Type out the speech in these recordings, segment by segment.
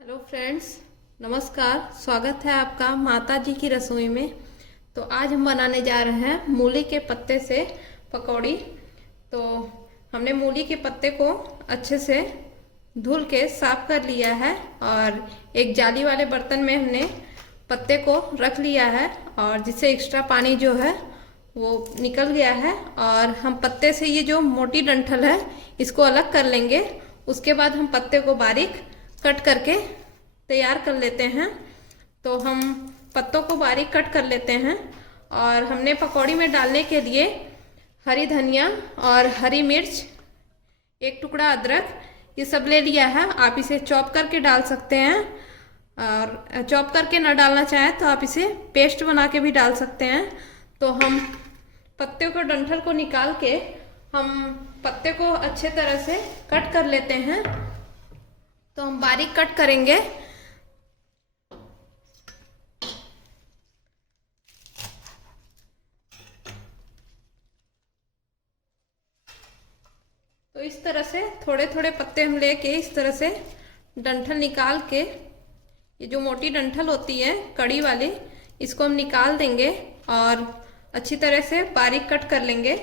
Hello friends, नमस्कार। स्वागत है आपका माता जी की रसोई में। तो आज हम बनाने जा रहे हैं मूली के पत्ते से पकौड़ी। तो हमने मूली के पत्ते को अच्छे से धुल के साफ कर लिया है और एक जाली वाले बर्तन में हमने पत्ते को रख लिया है और जिससे एक्स्ट्रा पानी जो है वो निकल गया है। और हम पत्ते से ये जो मोटी डंठल है इसको अलग कर लेंगे। उसके बाद हम पत्ते को बारीक कट करके तैयार कर लेते हैं। तो हम पत्तों को बारीक कट कर लेते हैं और हमने पकौड़ी में डालने के लिए हरी धनिया और हरी मिर्च, एक टुकड़ा अदरक, ये सब ले लिया है। आप इसे चॉप करके डाल सकते हैं और चॉप करके ना डालना चाहें तो आप इसे पेस्ट बना के भी डाल सकते हैं। तो हम पत्ते को डंठल को निकाल के हम पत्ते को अच्छे तरह से कट कर लेते हैं। तो हम बारीक कट करेंगे। तो इस तरह से थोड़े थोड़े पत्ते हम लेके इस तरह से डंठल निकाल के, ये जो मोटी डंठल होती है कड़ी वाली, इसको हम निकाल देंगे और अच्छी तरह से बारीक कट कर लेंगे।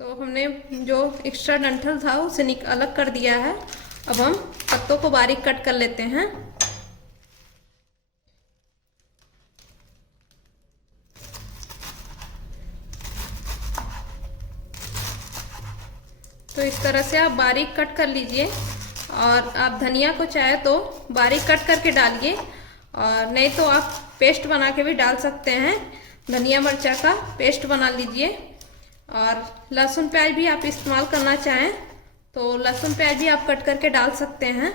तो हमने जो एक्स्ट्रा डंठल था उसे अलग कर दिया है। अब हम पत्तों को बारीक कट कर लेते हैं। तो इस तरह से आप बारीक कट कर लीजिए और आप धनिया को चाहे तो बारीक कट करके डालिए और नहीं तो आप पेस्ट बना के भी डाल सकते हैं। धनिया मिर्चा का पेस्ट बना लीजिए। और लहसुन प्याज भी आप इस्तेमाल करना चाहें तो लहसुन प्याज भी आप कट करके डाल सकते हैं।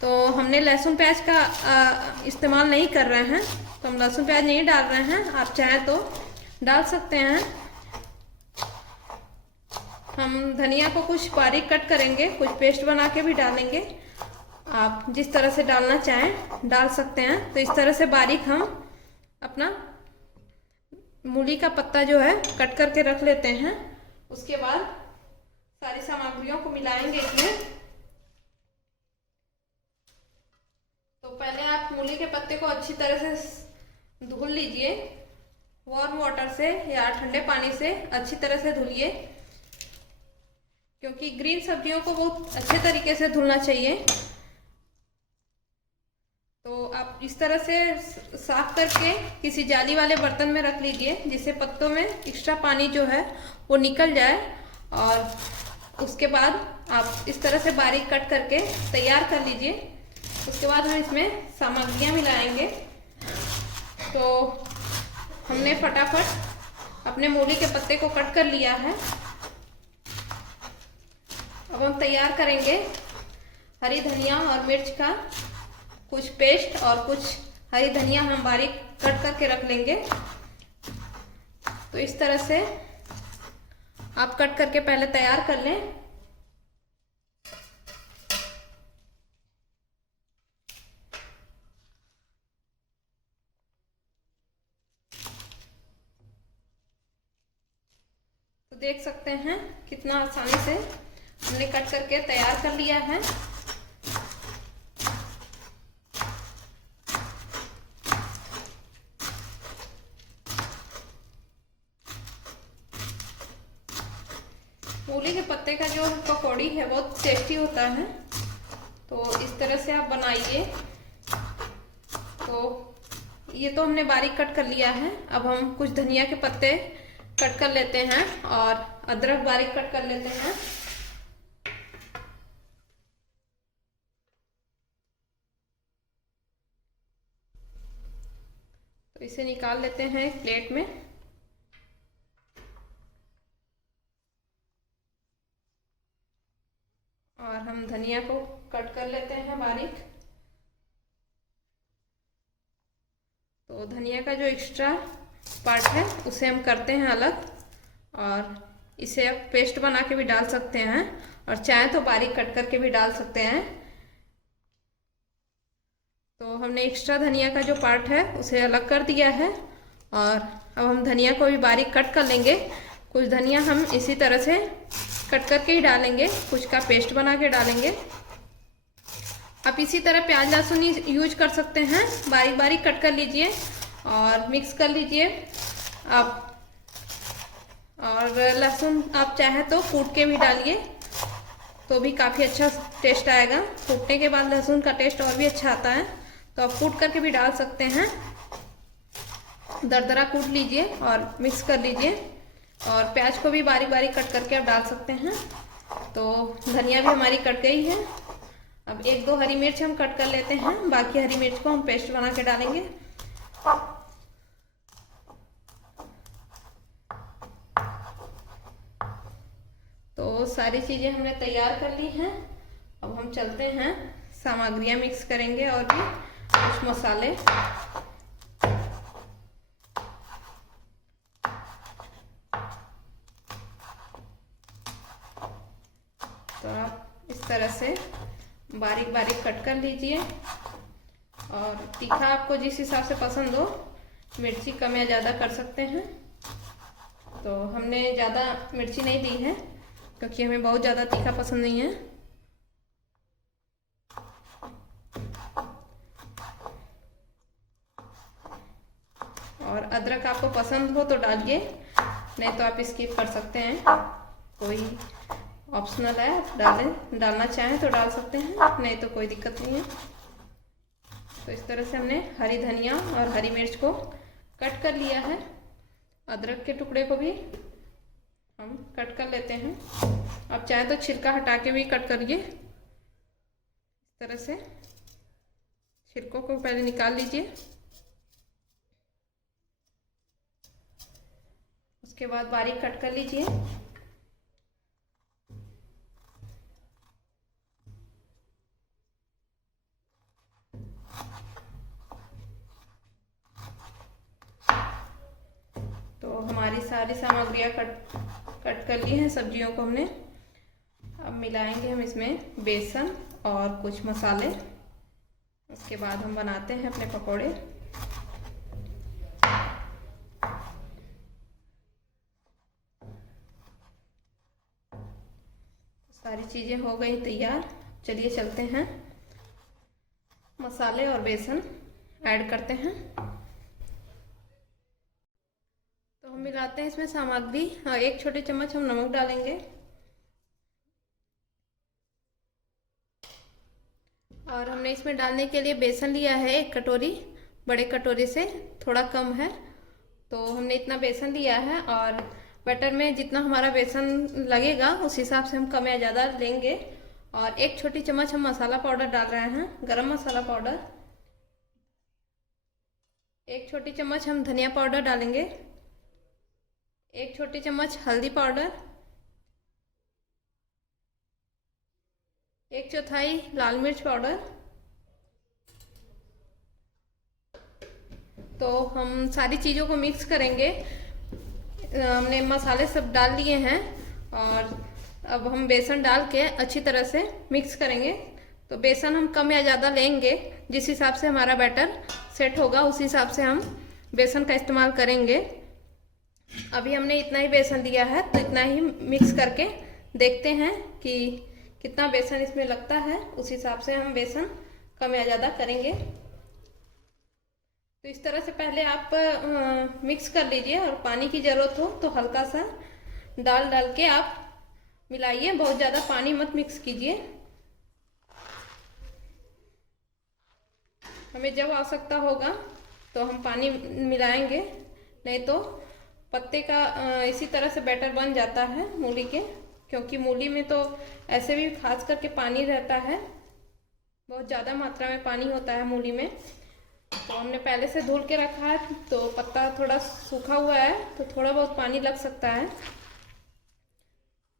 तो हमने लहसुन प्याज का इस्तेमाल नहीं कर रहे हैं, तो हम लहसुन प्याज नहीं डाल रहे हैं। आप चाहें तो डाल सकते हैं। हम धनिया को कुछ बारीक कट करेंगे, कुछ पेस्ट बना के भी डालेंगे। आप जिस तरह से डालना चाहें डाल सकते हैं। तो इस तरह से बारीक हम अपना मूली का पत्ता जो है कट करके रख लेते हैं। उसके बाद सारी सामग्रियों को मिलाएंगे इसमें। तो पहले आप मूली के पत्ते को अच्छी तरह से धुल लीजिए, वार्म वाटर से या ठंडे पानी से अच्छी तरह से धुलिए, क्योंकि ग्रीन सब्जियों को बहुत अच्छे तरीके से धुलना चाहिए। तो आप इस तरह से साफ करके किसी जाली वाले बर्तन में रख लीजिए जिससे पत्तों में एक्स्ट्रा पानी जो है वो निकल जाए। और उसके बाद आप इस तरह से बारीक कट करके तैयार कर लीजिए। उसके बाद हम इसमें सामग्रियां मिलाएंगे। तो हमने फटाफट अपने मूली के पत्ते को कट कर लिया है। अब हम तैयार करेंगे हरी धनिया और मिर्च का कुछ पेस्ट और कुछ हरी धनिया हम बारीक कट करके रख लेंगे। तो इस तरह से आप कट करके पहले तैयार कर लें। तो देख सकते हैं कितना आसानी से हमने कट करके तैयार कर लिया है। मूली के पत्ते का जो पकौड़ी है बहुत टेस्टी होता है। तो इस तरह से आप बनाइए। तो ये तो हमने बारीक कट कर लिया है। अब हम कुछ धनिया के पत्ते कट कर लेते हैं और अदरक बारीक कट कर लेते हैं। तो इसे निकाल लेते हैं एक प्लेट में। और हम धनिया को कट कर लेते हैं बारीक। तो धनिया का जो एक्स्ट्रा पार्ट है उसे हम करते हैं अलग और इसे आप पेस्ट बना के भी डाल सकते हैं और चाहे तो बारीक कट करके भी डाल सकते हैं। तो हमने एक्स्ट्रा धनिया का जो पार्ट है उसे अलग कर दिया है और अब हम धनिया को भी बारीक कट कर लेंगे। कुछ धनिया हम इसी तरह से कट करके ही डालेंगे, कुछ का पेस्ट बना के डालेंगे। आप इसी तरह प्याज लहसुन यूज कर सकते हैं, बारीक बारीक कट कर लीजिए और मिक्स कर लीजिए आप। और लहसुन आप चाहे तो कूट के भी डालिए तो भी काफ़ी अच्छा टेस्ट आएगा। कूटने के बाद लहसुन का टेस्ट और भी अच्छा आता है, तो आप कूट करके भी डाल सकते हैं। दरदरा कूट लीजिए और मिक्स कर लीजिए और प्याज को भी बारीक बारीक कट करके आप डाल सकते हैं। तो धनिया भी हमारी कट गई है। अब 1-2 हरी मिर्च हम कट कर लेते हैं, बाकी हरी मिर्च को हम पेस्ट बना के डालेंगे। तो सारी चीज़ें हमने तैयार कर ली हैं। अब हम चलते हैं, सामग्रियां मिक्स करेंगे और भी कुछ मसाले। तो आप इस तरह से बारीक बारीक कट कर लीजिए और तीखा आपको जिस हिसाब से पसंद हो, मिर्ची कम या ज़्यादा कर सकते हैं। तो हमने ज़्यादा मिर्ची नहीं दी है क्योंकि हमें बहुत ज़्यादा तीखा पसंद नहीं है। और अदरक आपको पसंद हो तो डालिए, नहीं तो आप स्किप कर सकते हैं, कोई ऑप्शनल है, डालना चाहें तो डाल सकते हैं, नहीं तो कोई दिक्कत नहीं है। तो इस तरह से हमने हरी धनिया और हरी मिर्च को कट कर लिया है। अदरक के टुकड़े को भी हम कट कर लेते हैं। आप चाहे तो छिलका हटा के भी कट करिए। इस तरह से छिलकों को पहले निकाल लीजिए, उसके बाद बारीक कट कर लीजिए। तो हमारी सारी सामग्रियां कट कर ली हैं, सब्जियों को हमने। अब मिलाएंगे हम इसमें बेसन और कुछ मसाले, उसके बाद हम बनाते हैं अपने पकोड़े। सारी चीज़ें हो गई तैयार। चलिए चलते हैं, मसाले और बेसन ऐड करते हैं। तो हम मिलाते हैं इसमें सामग्री। 1 छोटे चम्मच हम नमक डालेंगे और हमने इसमें डालने के लिए बेसन लिया है 1 कटोरी, बड़े कटोरी से थोड़ा कम है। तो हमने इतना बेसन लिया है और बैटर में जितना हमारा बेसन लगेगा उस हिसाब से हम कम या ज़्यादा लेंगे। और 1 छोटी चम्मच हम मसाला पाउडर डाल रहे हैं, गरम मसाला पाउडर। 1 छोटी चम्मच हम धनिया पाउडर डालेंगे, 1 छोटी चम्मच हल्दी पाउडर, 1/4 लाल मिर्च पाउडर। तो हम सारी चीज़ों को मिक्स करेंगे। हमने मसाले सब डाल लिए हैं और अब हम बेसन डाल के अच्छी तरह से मिक्स करेंगे। तो बेसन हम कम या ज़्यादा लेंगे, जिस हिसाब से हमारा बैटर सेट होगा उस हिसाब से हम बेसन का इस्तेमाल करेंगे। अभी हमने इतना ही बेसन लिया है, तो इतना ही मिक्स करके देखते हैं कि कितना बेसन इसमें लगता है, उस हिसाब से हम बेसन कम या ज़्यादा करेंगे। तो इस तरह से पहले आप मिक्स कर लीजिए और पानी की ज़रूरत हो तो हल्का सा डाल के आप मिलाइए, बहुत ज़्यादा पानी मत मिक्स कीजिए। हमें जब आवश्यकता होगा तो हम पानी मिलाएंगे, नहीं तो पत्ते का इसी तरह से बैटर बन जाता है मूली के, क्योंकि मूली में तो ऐसे भी खास करके पानी रहता है, बहुत ज़्यादा मात्रा में पानी होता है मूली में। तो हमने पहले से धुल के रखा है, तो पत्ता थोड़ा सूखा हुआ है तो थोड़ा बहुत पानी लग सकता है।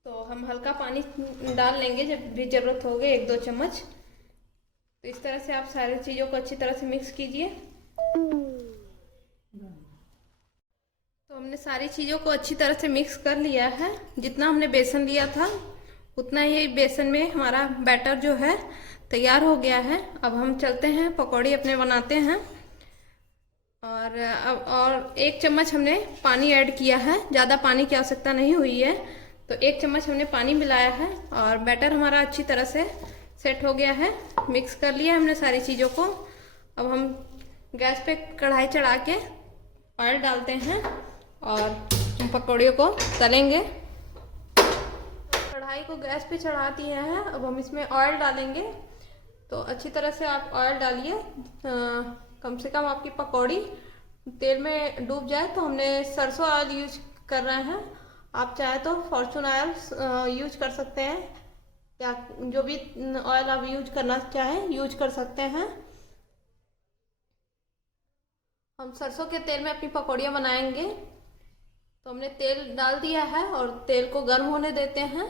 तो हम हल्का पानी डाल लेंगे जब भी ज़रूरत होगी, 1-2 चम्मच। तो इस तरह से आप सारी चीज़ों को अच्छी तरह से मिक्स कीजिए। तो हमने सारी चीज़ों को अच्छी तरह से मिक्स कर लिया है। जितना हमने बेसन लिया था उतना ही बेसन में हमारा बैटर जो है तैयार हो गया है। अब हम चलते हैं पकौड़ी अपने बनाते हैं। और 1 चम्मच हमने पानी ऐड किया है, ज़्यादा पानी की आवश्यकता नहीं हुई है। तो 1 चम्मच हमने पानी मिलाया है और बैटर हमारा अच्छी तरह से सेट हो गया है। मिक्स कर लिया हमने सारी चीज़ों को। अब हम गैस पे कढ़ाई चढ़ा के ऑयल डालते हैं और हम पकौड़ियों को तलेंगे। कढ़ाई को गैस पे चढ़ा दिया है, अब हम इसमें ऑयल डालेंगे। तो अच्छी तरह से आप ऑयल डालिए, कम से कम आपकी पकौड़ी तेल में डूब जाए। तो हमने सरसों ऑयल यूज कर रहे हैं, आप चाहे तो फॉर्चून ऑयल यूज कर सकते हैं, या जो भी ऑयल आप यूज करना चाहें यूज कर सकते हैं। हम सरसों के तेल में अपनी पकौड़ियाँ बनाएंगे। तो हमने तेल डाल दिया है और तेल को गर्म होने देते हैं।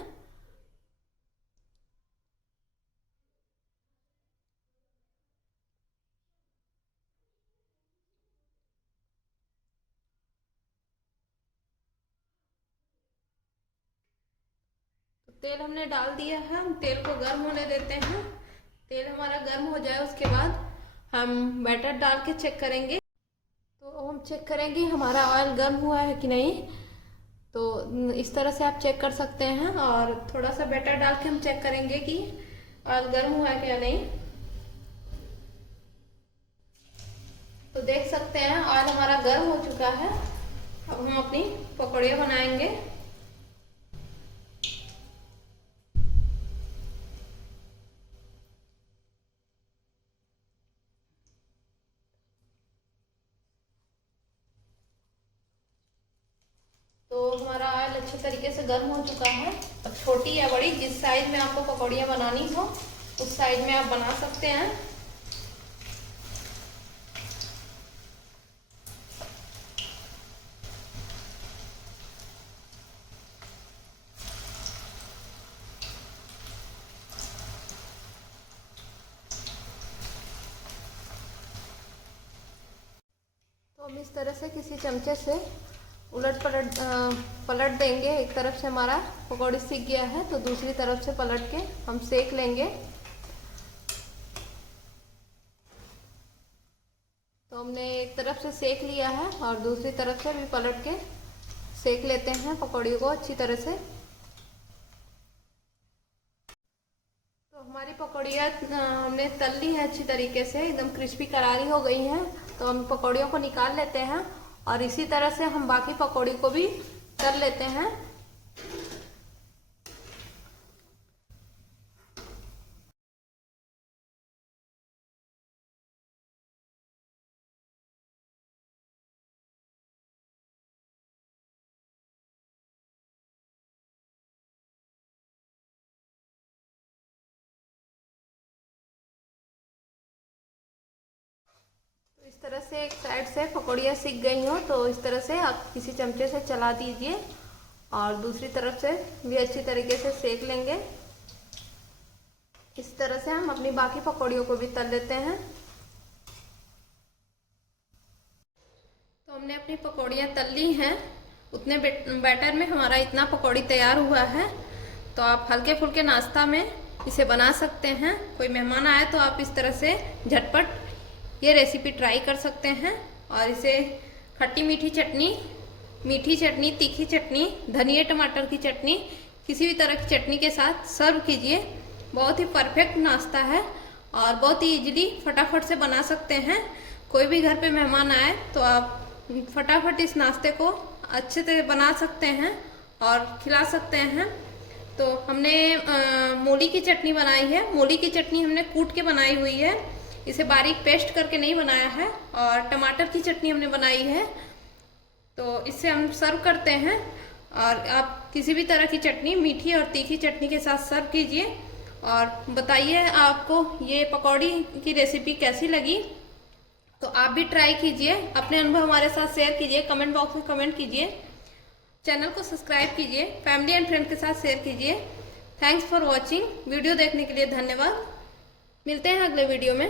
तेल हमने डाल दिया है, हम तेल को गर्म होने देते हैं। तेल हमारा गर्म हो जाए उसके बाद हम बैटर डाल के चेक करेंगे। तो हम चेक करेंगे हमारा ऑयल गर्म हुआ है कि नहीं। तो इस तरह से आप चेक कर सकते हैं, और थोड़ा सा बैटर डाल के हम चेक करेंगे कि ऑयल गर्म हुआ है क्या नहीं। तो देख सकते हैं ऑयल हमारा गर्म हो चुका है। अब हम अपनी पकौड़ियाँ बनाएंगे। तो हमारा ऑयल अच्छे तरीके से गर्म हो चुका है। अब छोटी या बड़ी जिस साइज में आपको पकौड़ियाँ बनानी हो उस साइज में आप बना सकते हैं। तो हम इस तरह से किसी चमचे से पलट देंगे। एक तरफ से हमारा पकौड़ी सीख गया है तो दूसरी तरफ से पलट के हम सेक लेंगे। तो हमने एक तरफ से सेक लिया है और दूसरी तरफ से भी पलट के सेक लेते हैं पकौड़ियों को अच्छी तरह से। तो हमारी पकौड़ियाँ हमने तल ली है अच्छी तरीके से, एकदम क्रिस्पी करारी हो गई हैं। तो हम पकौड़ियों को निकाल लेते हैं और इसी तरह से हम बाकी पकौड़ी को भी तल लेते हैं। इस तरह से एक साइड से पकौड़ियाँ सिक गई हो तो इस तरह से आप किसी चमचे से चला दीजिए और दूसरी तरफ से भी अच्छी तरीके से सेक लेंगे। इस तरह से हम अपनी बाकी पकौड़ियों को भी तल लेते हैं। तो हमने अपनी पकौड़ियाँ तल ली हैं। उतने बैटर में हमारा इतना पकौड़ी तैयार हुआ है। तो आप हल्के फुल्के नाश्ता में इसे बना सकते हैं। कोई मेहमान आए तो आप इस तरह से झटपट ये रेसिपी ट्राई कर सकते हैं। और इसे खट्टी मीठी चटनी, तीखी चटनी, धनिया टमाटर की चटनी, किसी भी तरह की चटनी के साथ सर्व कीजिए। बहुत ही परफेक्ट नाश्ता है और बहुत ही इजीली फटाफट से बना सकते हैं। कोई भी घर पे मेहमान आए तो आप फटाफट इस नाश्ते को अच्छे से बना सकते हैं और खिला सकते हैं। तो हमने मूली की चटनी बनाई है। मूली की चटनी हमने कूट के बनाई हुई है, इसे बारीक पेस्ट करके नहीं बनाया है। और टमाटर की चटनी हमने बनाई है। तो इससे हम सर्व करते हैं। और आप किसी भी तरह की चटनी, मीठी और तीखी चटनी के साथ सर्व कीजिए और बताइए आपको ये पकौड़ी की रेसिपी कैसी लगी। तो आप भी ट्राई कीजिए, अपने अनुभव हमारे साथ शेयर कीजिए, कमेंट बॉक्स में कमेंट कीजिए, चैनल को सब्सक्राइब कीजिए, फैमिली एंड फ्रेंड के साथ शेयर कीजिए। Thanks for watching. वीडियो देखने के लिए धन्यवाद। मिलते हैं अगले वीडियो में।